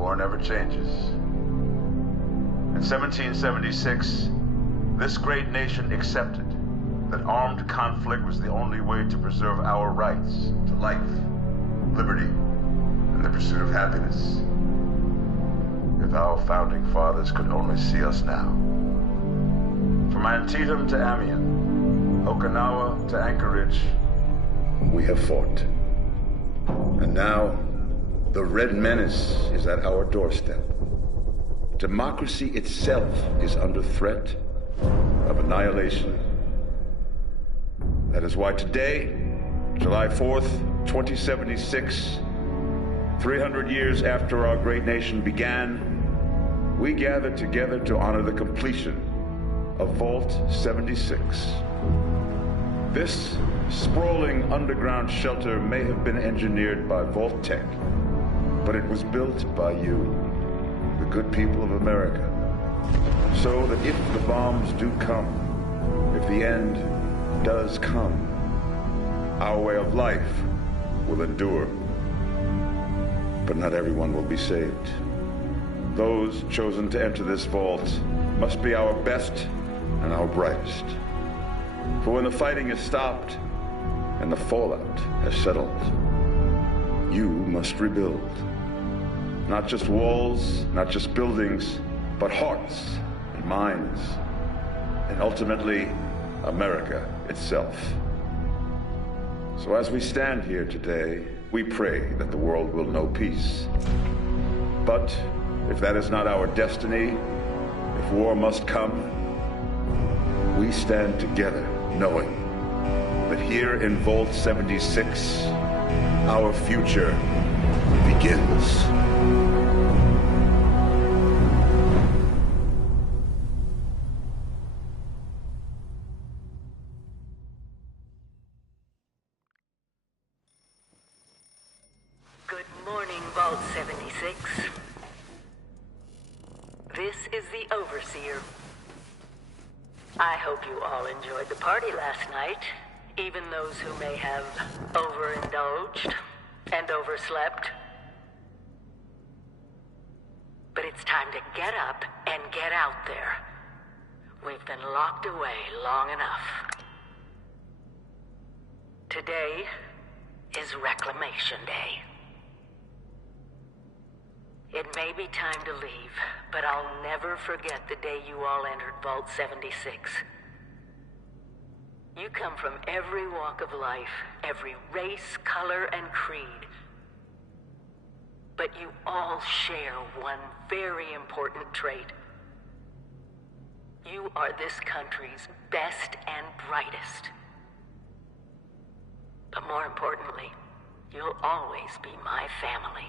War never changes. In 1776, this great nation accepted that armed conflict was the only way to preserve our rights to life, liberty, and the pursuit of happiness. If our founding fathers could only see us now. From Antietam to Amiens, Okinawa to Anchorage, we have fought. And now, the Red Menace is at our doorstep. Democracy itself is under threat of annihilation. That is why today, July 4th, 2076, 300 years after our great nation began, we gather together to honor the completion of Vault 76. This sprawling underground shelter may have been engineered by Vault-Tec, but it was built by you, the good people of America, so that if the bombs do come, if the end does come, our way of life will endure. But not everyone will be saved. Those chosen to enter this vault must be our best and our brightest. For when the fighting is stopped and the fallout has settled, you must rebuild. Not just walls, not just buildings, but hearts and minds, and ultimately, America itself. So as we stand here today, we pray that the world will know peace. But if that is not our destiny, if war must come, we stand together knowing that here in Vault 76, our future begins. Good morning, Vault 76. This is the Overseer. I hope you all enjoyed the party last night, even those who may have overindulged and overslept. But it's time to get up and get out there. We've been locked away long enough. Today is Reclamation Day. It may be time to leave, but I'll never forget the day you all entered Vault 76. You come from every walk of life, every race, color, and creed. But you all share one very important trait. You are this country's best and brightest. But more importantly, you'll always be my family.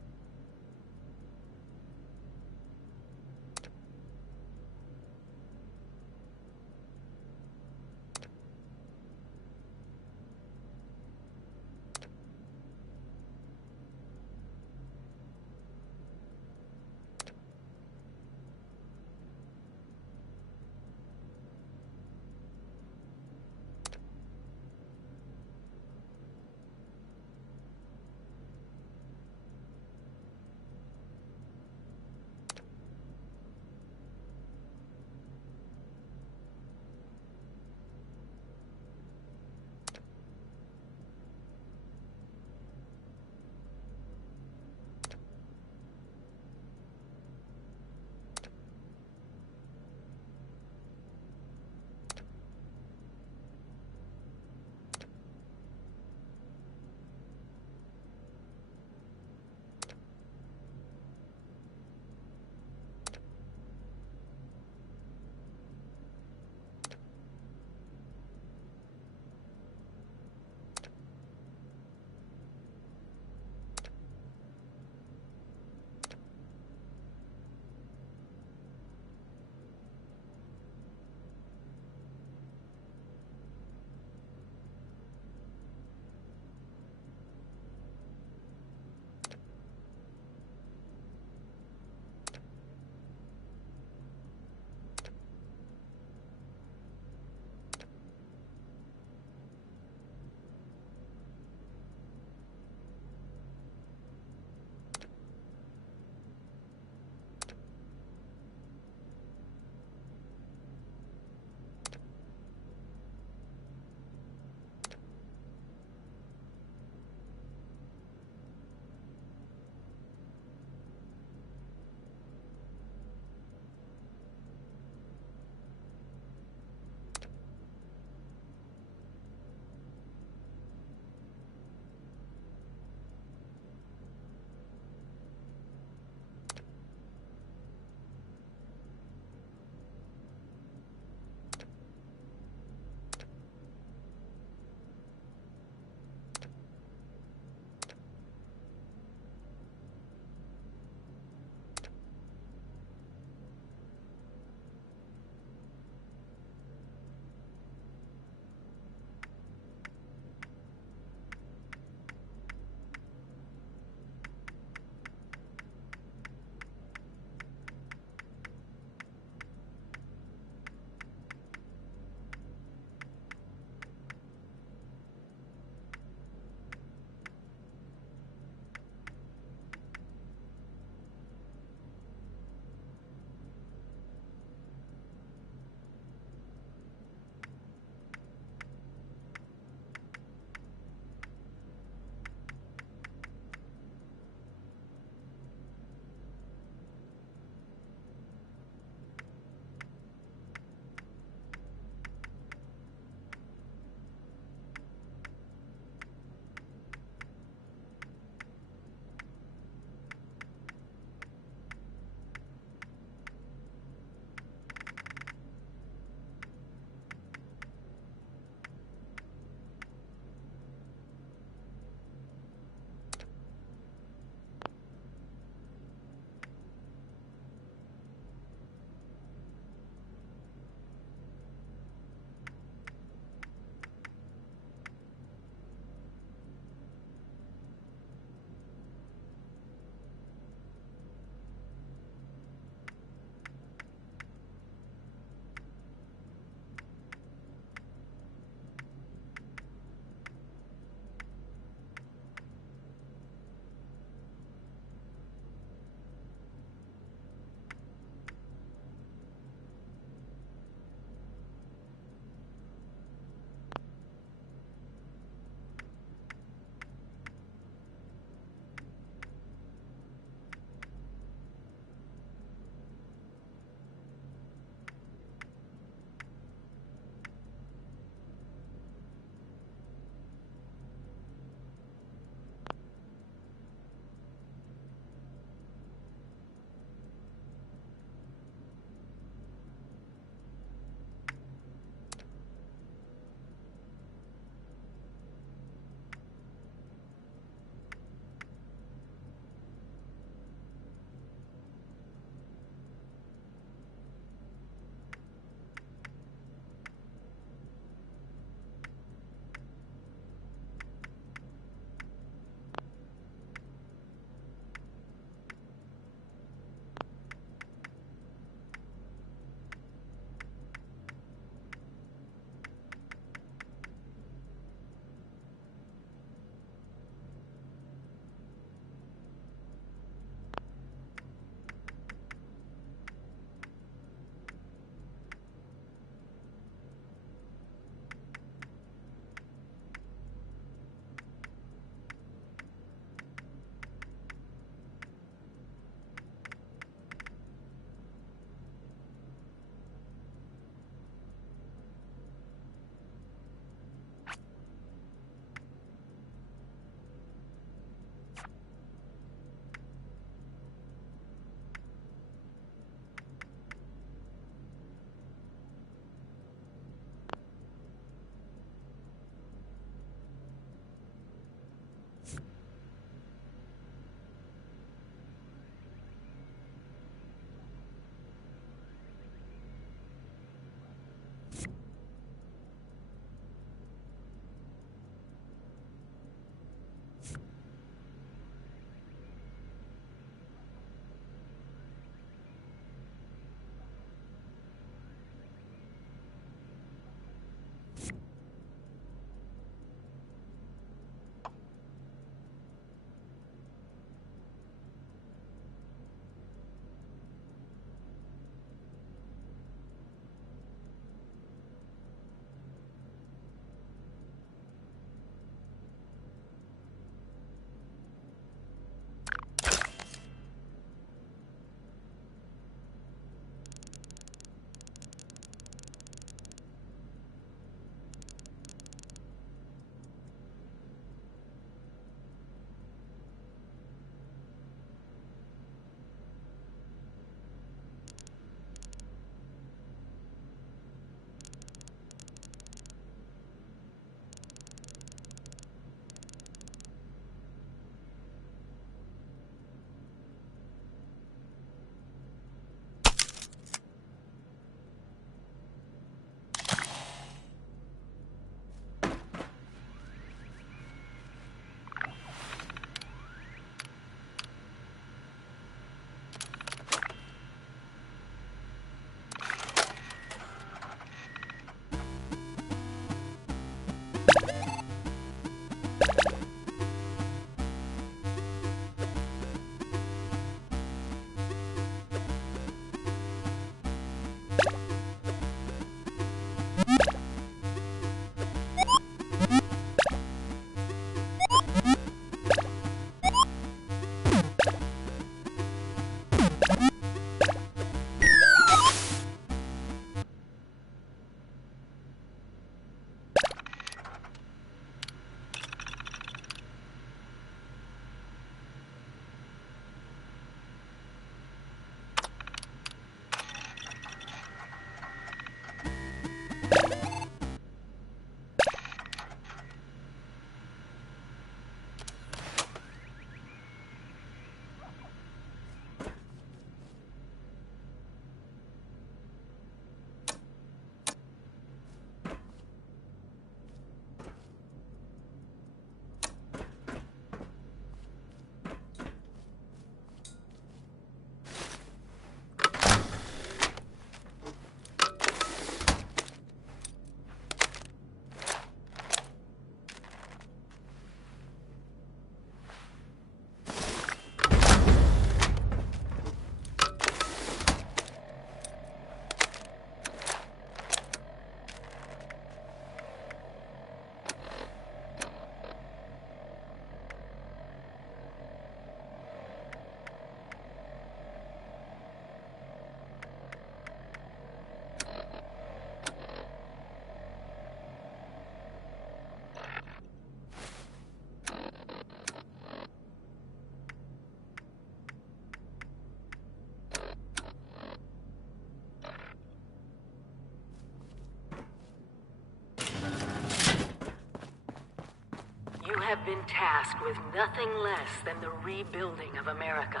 have been tasked with nothing less than the rebuilding of America.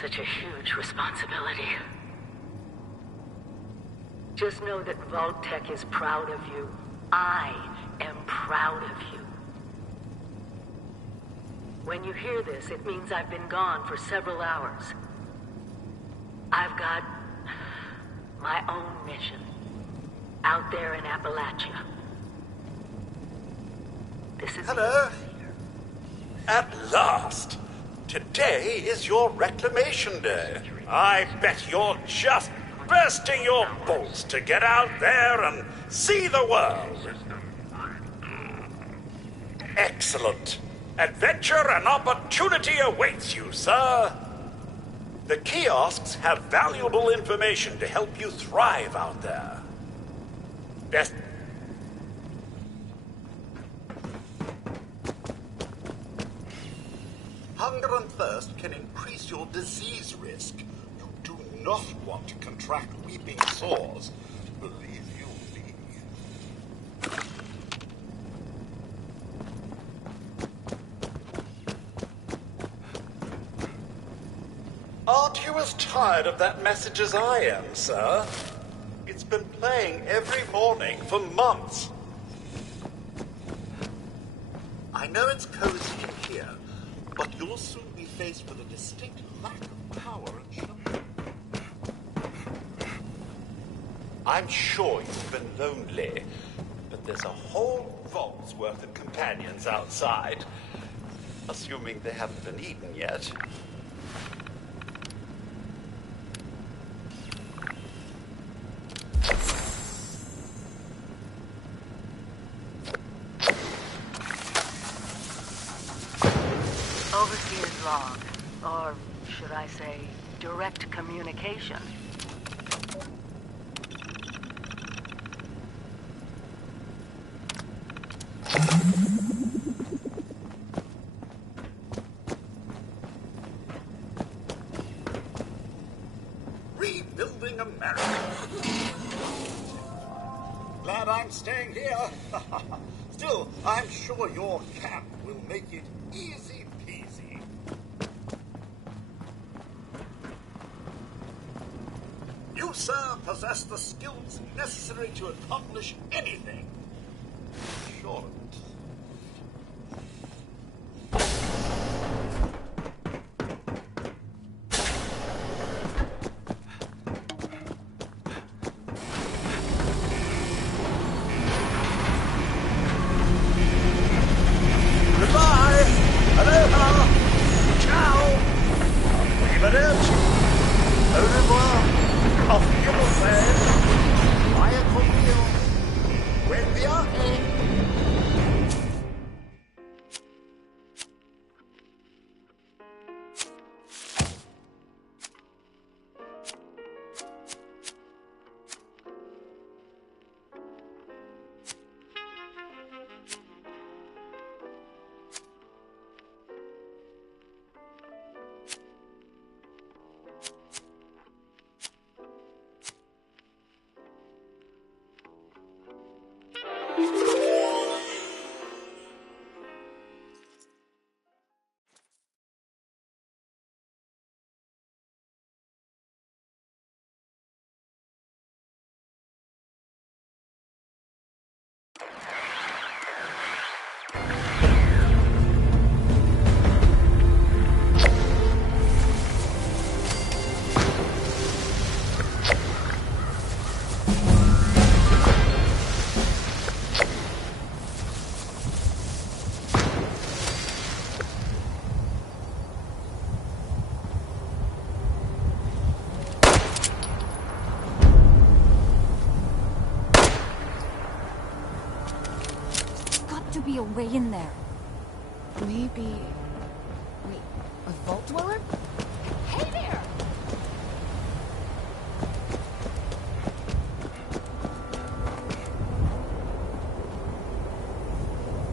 Such a huge responsibility. Just know that Vault-Tec is proud of you. I am proud of you. When you hear this, it means I've been gone for several hours. I've got my own mission out there in Appalachia. This is... Hello? At last! Today is your reclamation day. I bet you're just bursting your balls to get out there and see the world. Excellent. Adventure and opportunity awaits you, sir. The kiosks have valuable information to help you thrive out there. Best... Hunger and thirst can increase your disease risk. You do not want to contract weeping sores. Believe you me. Aren't you as tired of that message as I am, sir? It's been playing every morning for months. I know it's cozy in here, but you'll soon be faced with a distinct lack of power and shelter. I'm sure you've been lonely, but there's a whole vault's worth of companions outside. Assuming they haven't been eaten yet. Overseer's log, or should I say, direct communication. Rebuilding America. Glad I'm staying here. Still, I'm sure your camp will make it easy peasy. You, sir, possess the skills necessary to accomplish anything. Sure of it. Be a way in there. Maybe... Wait, a vault dweller? Hey there!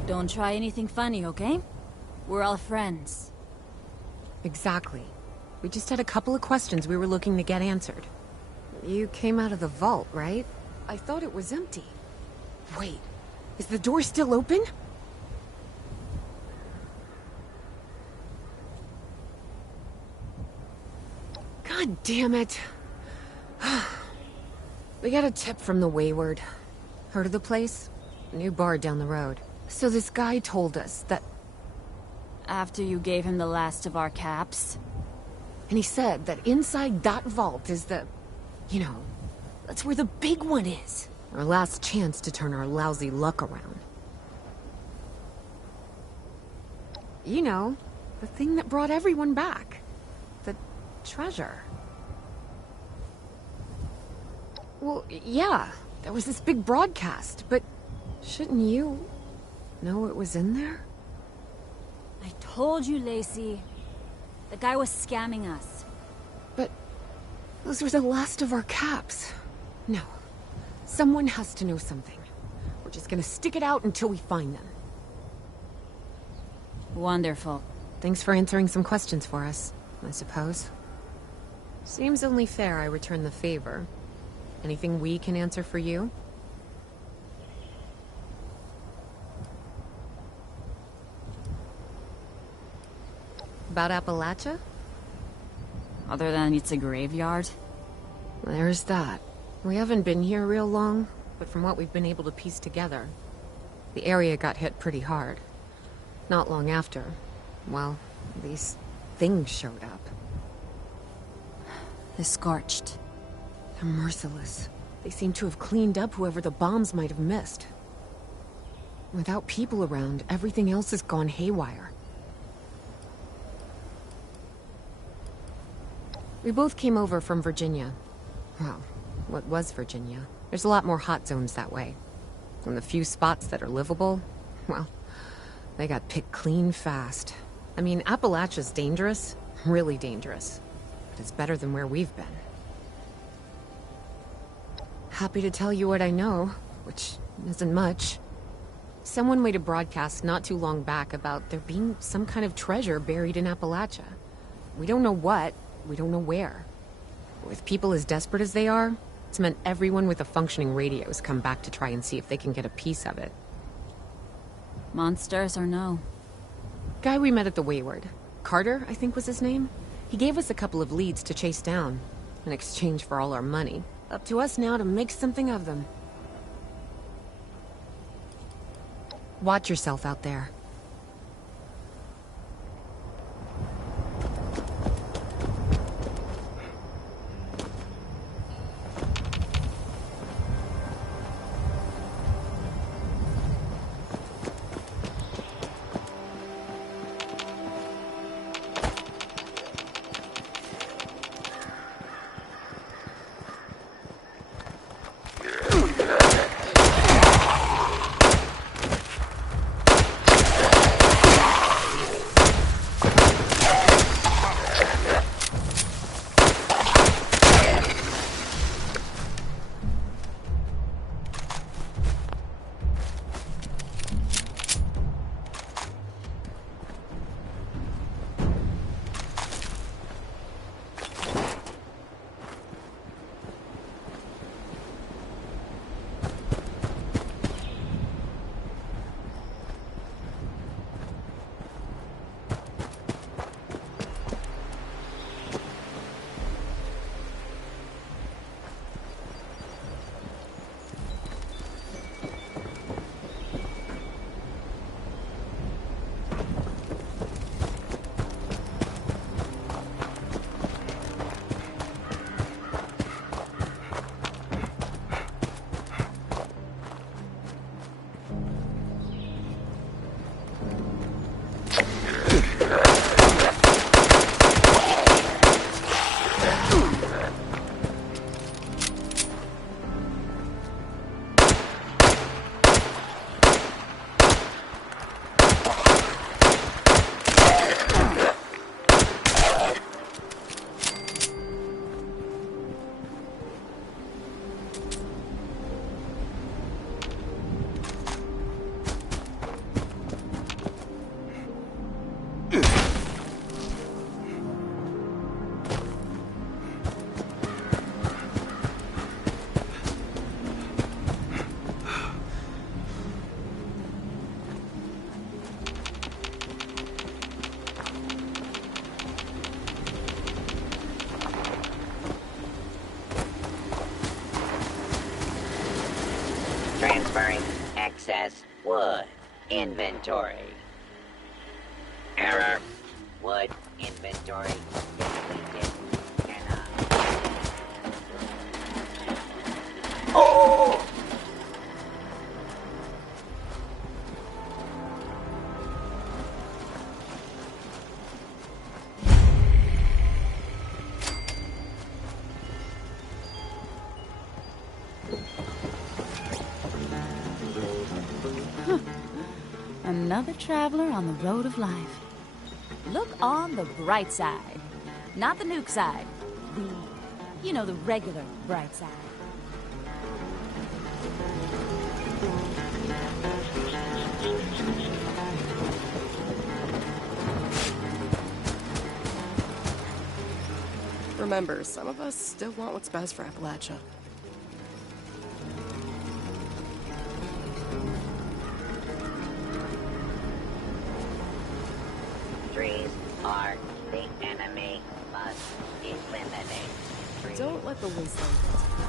Don't try anything funny, okay? We're all friends. Exactly. We just had a couple of questions we were looking to get answered. You came out of the vault, right? I thought it was empty. Wait, is the door still open? God damn it. We got a tip from the Wayward. Heard of the place? New bar down the road. So this guy told us that... After you gave him the last of our caps? And he said that inside that vault is the... You know, that's where the big one is. Our last chance to turn our lousy luck around. You know, the thing that brought everyone back. The treasure. Well, yeah, there was this big broadcast, but shouldn't you know it was in there? I told you, Lacey. The guy was scamming us. But those were the last of our caps. No. Someone has to know something. We're just gonna stick it out until we find them. Wonderful. Thanks for answering some questions for us, I suppose. Seems only fair I return the favor. Anything we can answer for you? About Appalachia? Other than it's a graveyard? There's that. We haven't been here real long, but from what we've been able to piece together, the area got hit pretty hard. Not long after, well, these things showed up. The Scorched. They're merciless. They seem to have cleaned up whoever the bombs might have missed. Without people around, everything else has gone haywire. We both came over from Virginia. Well, what was Virginia? There's a lot more hot zones that way. And the few spots that are livable, well, they got picked clean fast. I mean, Appalachia's dangerous, really dangerous. But it's better than where we've been. Happy to tell you what I know, which isn't much. Someone made a broadcast not too long back about there being some kind of treasure buried in Appalachia. We don't know what, we don't know where. With people as desperate as they are, it's meant everyone with a functioning radio has come back to try and see if they can get a piece of it. Monsters or no? Guy we met at the Wayward. Carter, I think was his name. He gave us a couple of leads to chase down, in exchange for all our money. Up to us now to make something of them. Watch yourself out there. Access wood inventory. Error. Wood inventory depleted. Oh! Another traveler on the road of life. Look on the bright side. Not the nuke side. The regular bright side. Remember, some of us still want what's best for Appalachia. Trees are the enemy. Must eliminate. Trees. Don't let the wasteland get to you.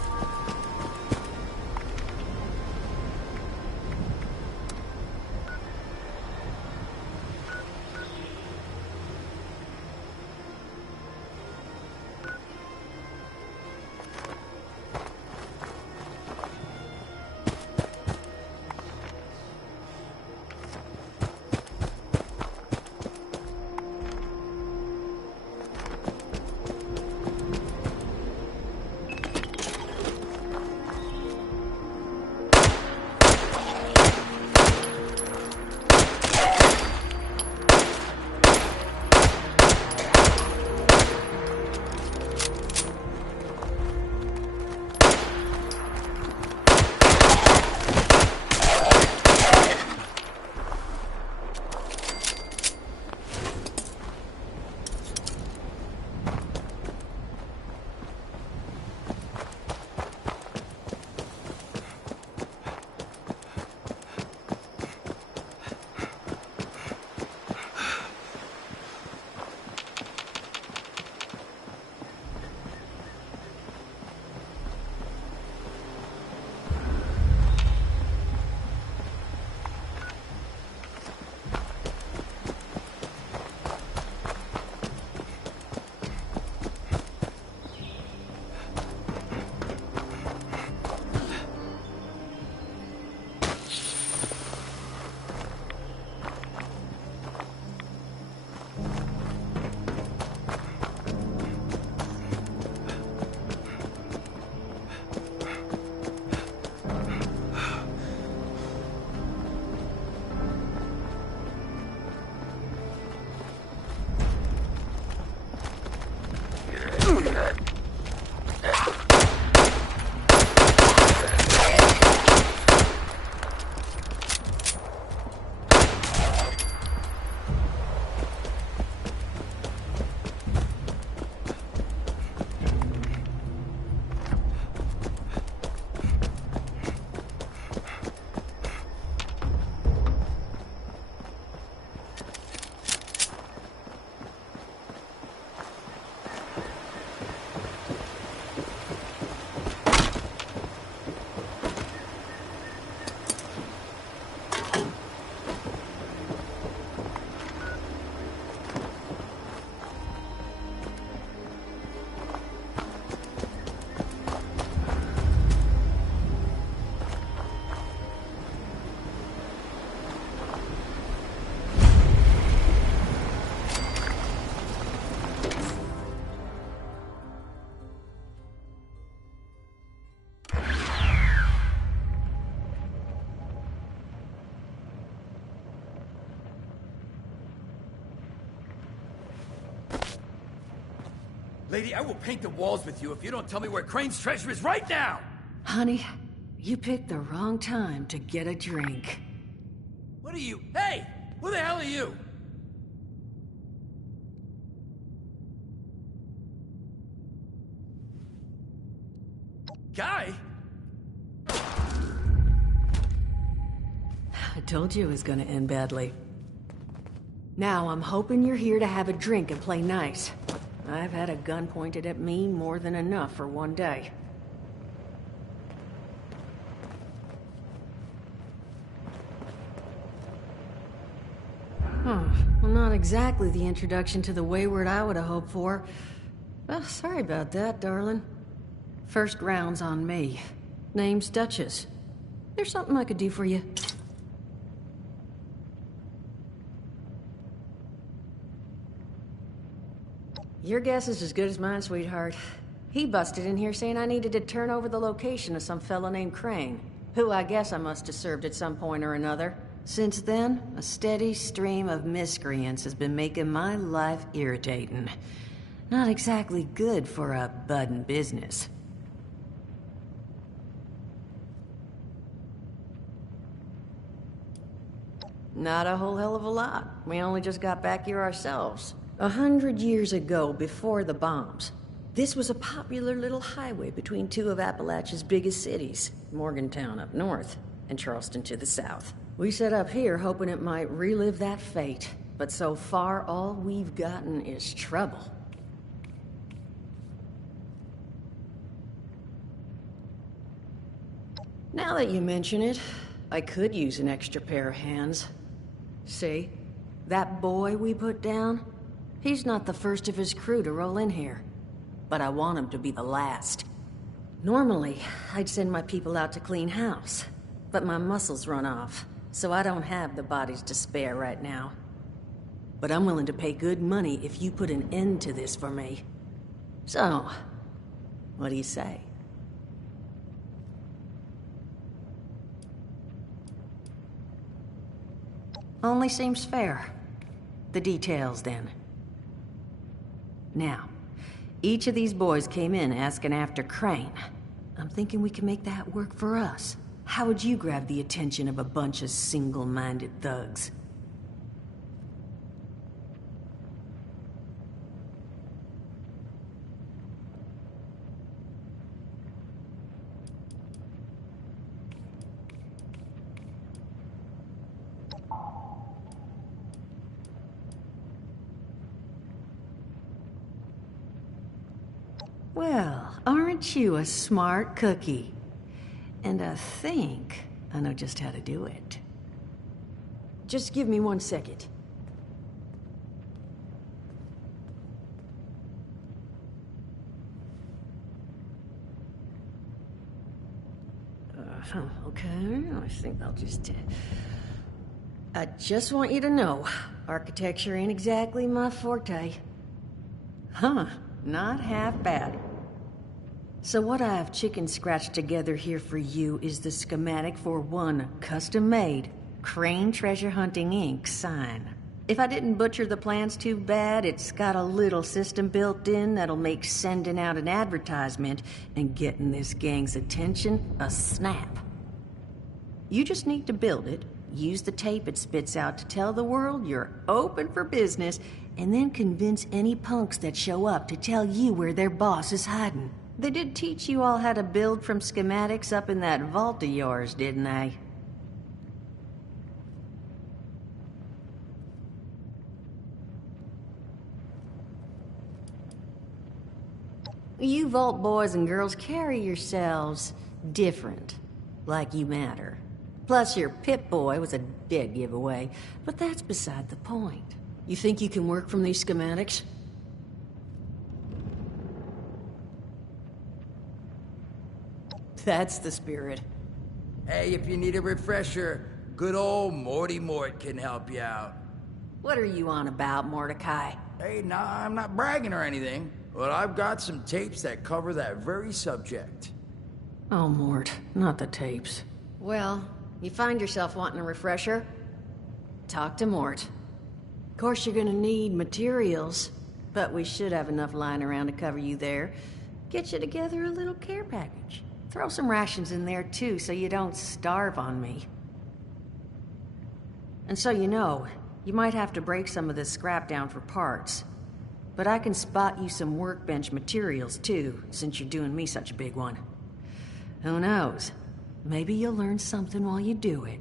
Lady, I will paint the walls with you if you don't tell me where Crane's treasure is right now! Honey, you picked the wrong time to get a drink. What are you? Hey! Who the hell are you? Guy? I told you it was gonna end badly. Now I'm hoping you're here to have a drink and play nice. I've had a gun pointed at me more than enough for one day. Huh. Well, not exactly the introduction to the Wayward I would have hoped for. Well, sorry about that, darling. First round's on me. Name's Duchess. There's something I could do for you. Your guess is as good as mine, sweetheart. He busted in here saying I needed to turn over the location of some fellow named Crane, who I guess I must have served at some point or another. Since then, a steady stream of miscreants has been making my life irritating. Not exactly good for a budding business. Not a whole hell of a lot. We only just got back here ourselves. 100 years ago, before the bombs, this was a popular little highway between two of Appalachia's biggest cities, Morgantown up north and Charleston to the south. We set up here hoping it might relive that fate, but so far all we've gotten is trouble. Now that you mention it, I could use an extra pair of hands. See? That boy we put down? He's not the first of his crew to roll in here. But I want him to be the last. Normally, I'd send my people out to clean house. But my muscles run off, so I don't have the bodies to spare right now. But I'm willing to pay good money if you put an end to this for me. So, what do you say? Only seems fair. The details, then. Now, each of these boys came in asking after Crane. I'm thinking we can make that work for us. How would you grab the attention of a bunch of single-minded thugs? Well, aren't you a smart cookie? And I think I know just how to do it. Just give me 1 second. Okay, I think I'll just... I just want you to know, architecture ain't exactly my forte. Huh, not half bad. So what I've chicken scratched together here for you is the schematic for one custom-made Crane Treasure Hunting Inc. sign. If I didn't butcher the plans too bad, it's got a little system built in that'll make sending out an advertisement and getting this gang's attention a snap. You just need to build it, use the tape it spits out to tell the world you're open for business, and then convince any punks that show up to tell you where their boss is hiding. They did teach you all how to build from schematics up in that vault of yours, didn't they? You vault boys and girls carry yourselves different, like you matter. Plus your Pip-Boy was a dead giveaway, but that's beside the point. You think you can work from these schematics? That's the spirit. Hey, if you need a refresher, good old Morty Mort can help you out. What are you on about, Mordecai? Hey, nah, I'm not bragging or anything, but I've got some tapes that cover that very subject. Oh, Mort, not the tapes. Well, you find yourself wanting a refresher? Talk to Mort. Of course, you're gonna need materials, but we should have enough lying around to cover you there. Get you together a little care package. Throw some rations in there, too, so you don't starve on me. And so you know, you might have to break some of this scrap down for parts. But I can spot you some workbench materials, too, since you're doing me such a big one. Who knows? Maybe you'll learn something while you do it.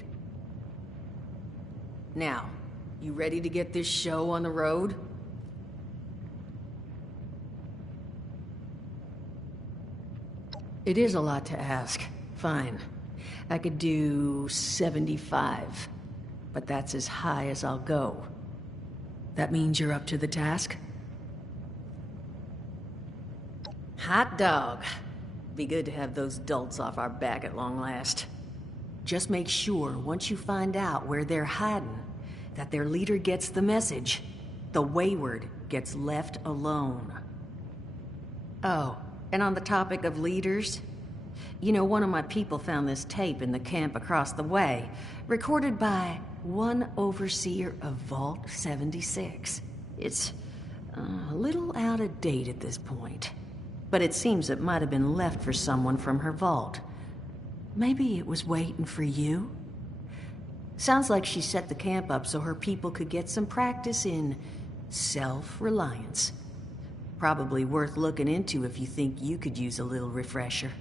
Now, you ready to get this show on the road? It is a lot to ask. Fine. I could do 75. But that's as high as I'll go. That means you're up to the task? Hot dog. Be good to have those dolts off our back at long last. Just make sure, once you find out where they're hiding, that their leader gets the message. The wayward gets left alone. Oh, and on the topic of leaders, you know, one of my people found this tape in the camp across the way, recorded by one overseer of Vault 76. It's a little out of date at this point, but it seems it might have been left for someone from her vault. Maybe it was waiting for you? Sounds like she set the camp up so her people could get some practice in self-reliance. Probably worth looking into if you think you could use a little refresher.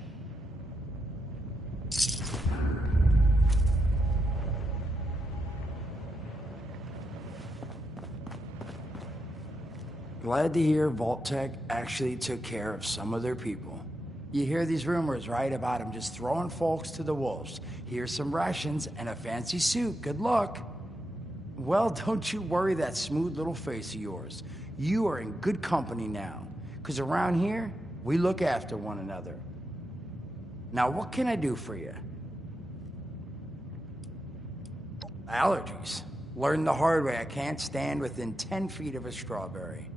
Glad to hear Vault-Tec actually took care of some of their people. You hear these rumors, right, about them just throwing folks to the wolves. Here's some rations and a fancy suit. Good luck. Well, don't you worry that smooth little face of yours. You are in good company now. Because around here, we look after one another. Now, what can I do for you? Allergies. Learned the hard way. I can't stand within 10 feet of a strawberry.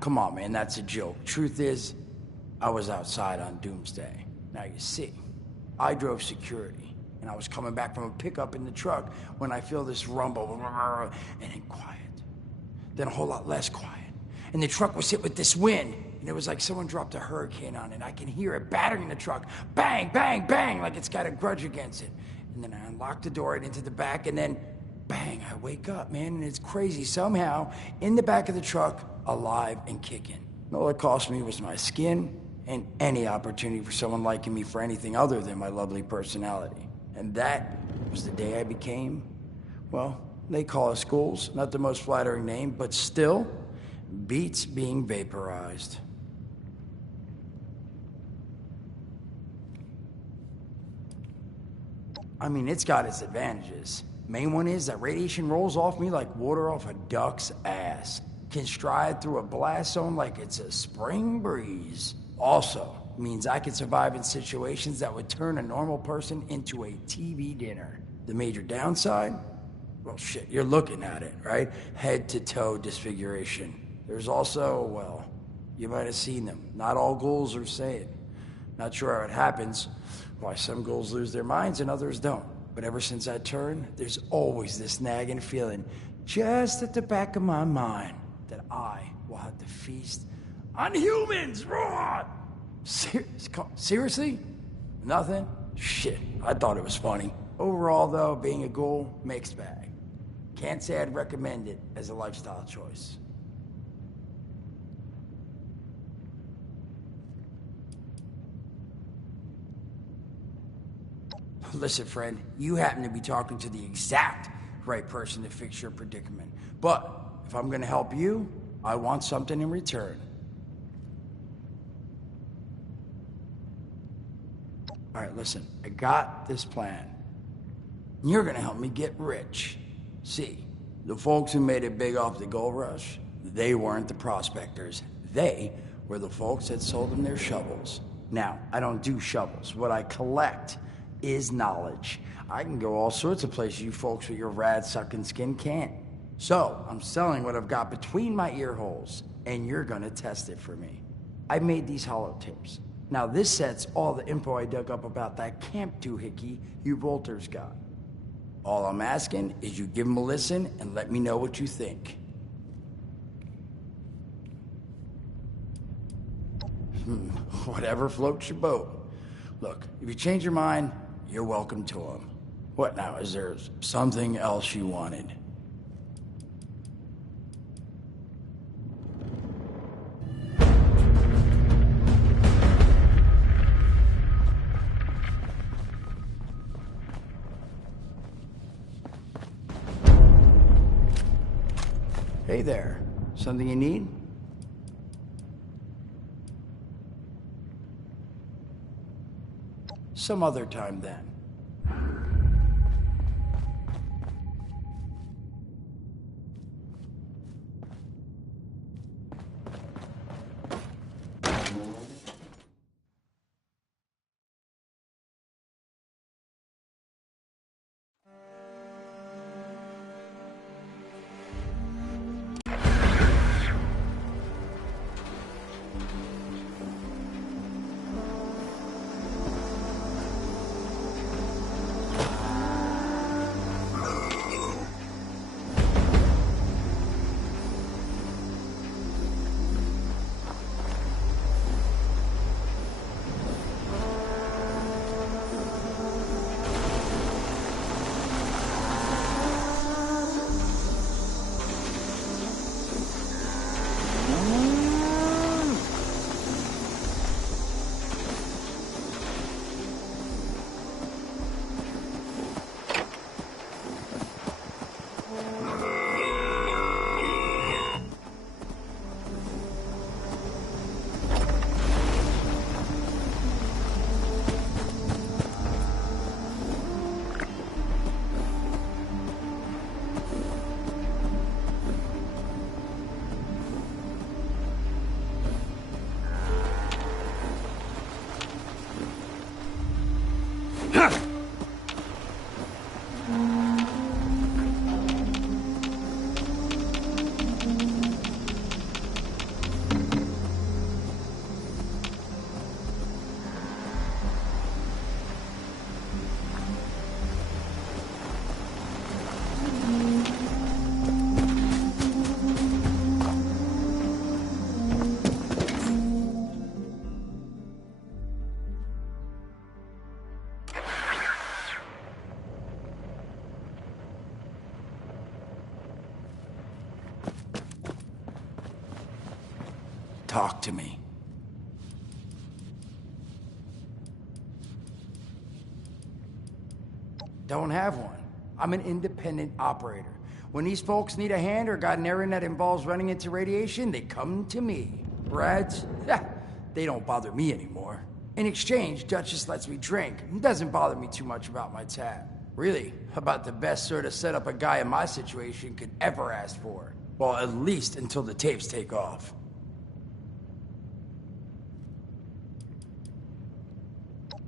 Come on, man, that's a joke. Truth is, I was outside on Doomsday. Now, you see, I drove security, and I was coming back from a pickup in the truck when I feel this rumble, and then quiet. Then a whole lot less quiet. And the truck was hit with this wind, and it was like someone dropped a hurricane on it. I can hear it battering the truck. Bang, bang, bang, like it's got a grudge against it. And then I unlocked the door and into the back, and then bang, I wake up, man, and it's crazy. Somehow, in the back of the truck, alive and kicking. All it cost me was my skin and any opportunity for someone liking me for anything other than my lovely personality. And that was the day I became, well, they call us ghouls. Not the most flattering name, but still beats being vaporized. I mean, it's got its advantages. Main one is that radiation rolls off me like water off a duck's ass. Can stride through a blast zone like it's a spring breeze. Also, means I can survive in situations that would turn a normal person into a TV dinner. The major downside? Well, shit, you're looking at it, right? Head to toe disfiguration. There's also, well, you might have seen them. Not all ghouls are sane. Not sure how it happens, why some ghouls lose their minds and others don't. But ever since I turned, there's always this nagging feeling just at the back of my mind that I will have to feast on humans. Raw! Seriously? Nothing? Shit, I thought it was funny. Overall, though, being a ghoul, mixed bag. Can't say I'd recommend it as a lifestyle choice. Listen, friend, you happen to be talking to the exact right person to fix your predicament. But if I'm gonna help you, I want something in return. All right, listen, I got this plan. You're gonna help me get rich. See, the folks who made it big off the gold rush, they weren't the prospectors. They were the folks that sold them their shovels. Now, I don't do shovels. What I collect is knowledge. I can go all sorts of places you folks with your rad-sucking skin can't. So, I'm selling what I've got between my ear holes, and you're gonna test it for me. I made these holotapes. Now, this set's all the info I dug up about that camp doohickey you Volters got. All I'm asking is you give them a listen and let me know what you think. Whatever floats your boat. Look, if you change your mind, you're welcome to them. What now? Is there something else you wanted? Hey there. Something you need? Some other time then. Talk to me. Don't have one. I'm an independent operator. When these folks need a hand or got an errand that involves running into radiation, they come to me. Reds? They don't bother me anymore. In exchange, Duchess lets me drink. It doesn't bother me too much about my tab. Really, about the best sort of setup a guy in my situation could ever ask for. Well, at least until the tapes take off.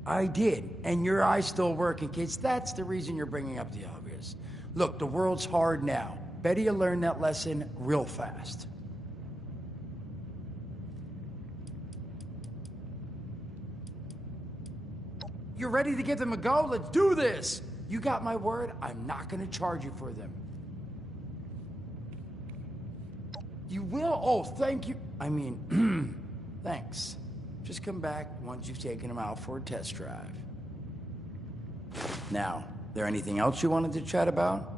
I did, and your eye's still working, kids. That's the reason you're bringing up the obvious. Look, the world's hard now. Better you learn that lesson real fast. You're ready to give them a go? Let's do this! You got my word, I'm not gonna charge you for them. You will? Oh, thank you. I mean, thanks. Just come back once you've taken them out for a test drive. Now, there anything else you wanted to chat about?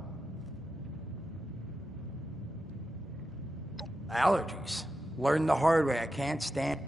Allergies. Learned the hard way. I can't stand...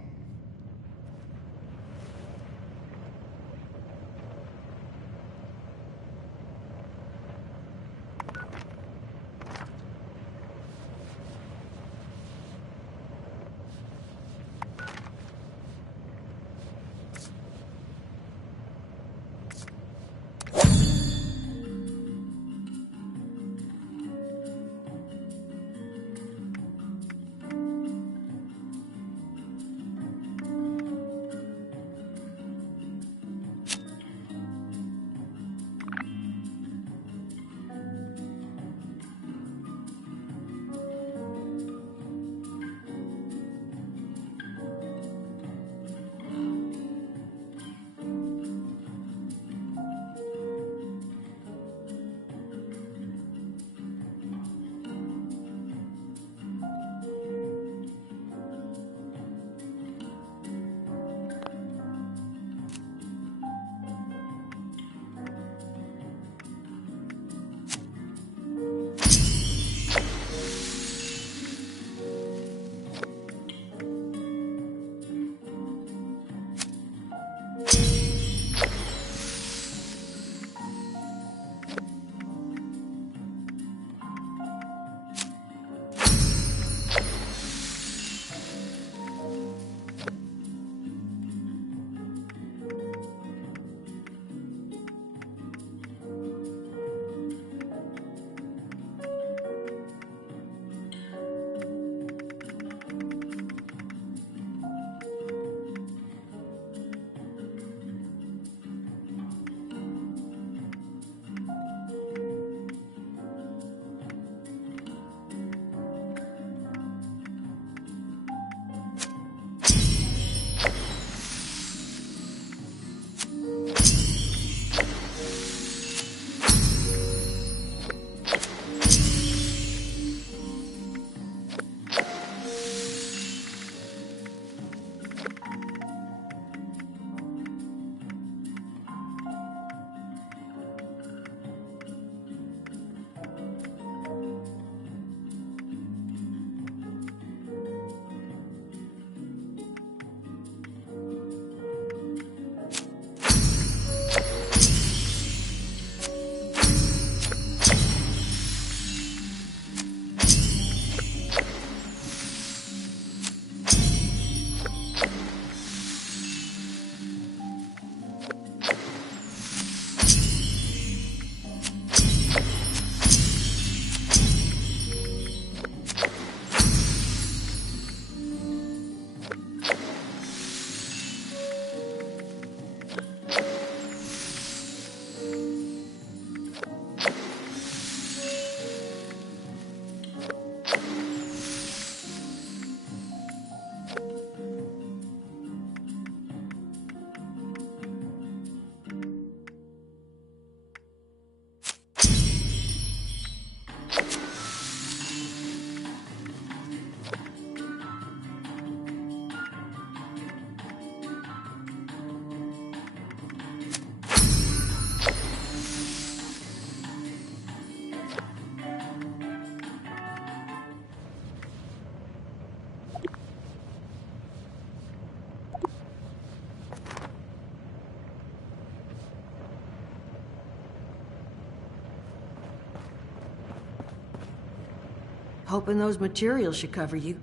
Hoping those materials should cover you.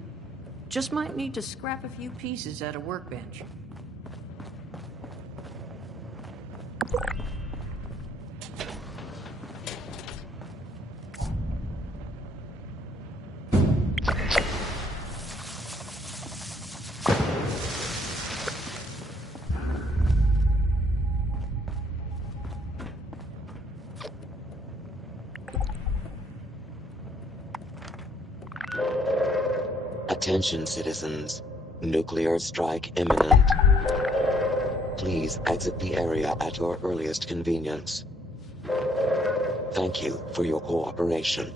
Just might need to scrap a few pieces at a workbench. Attention, citizens. Nuclear strike imminent. Please exit the area at your earliest convenience. Thank you for your cooperation.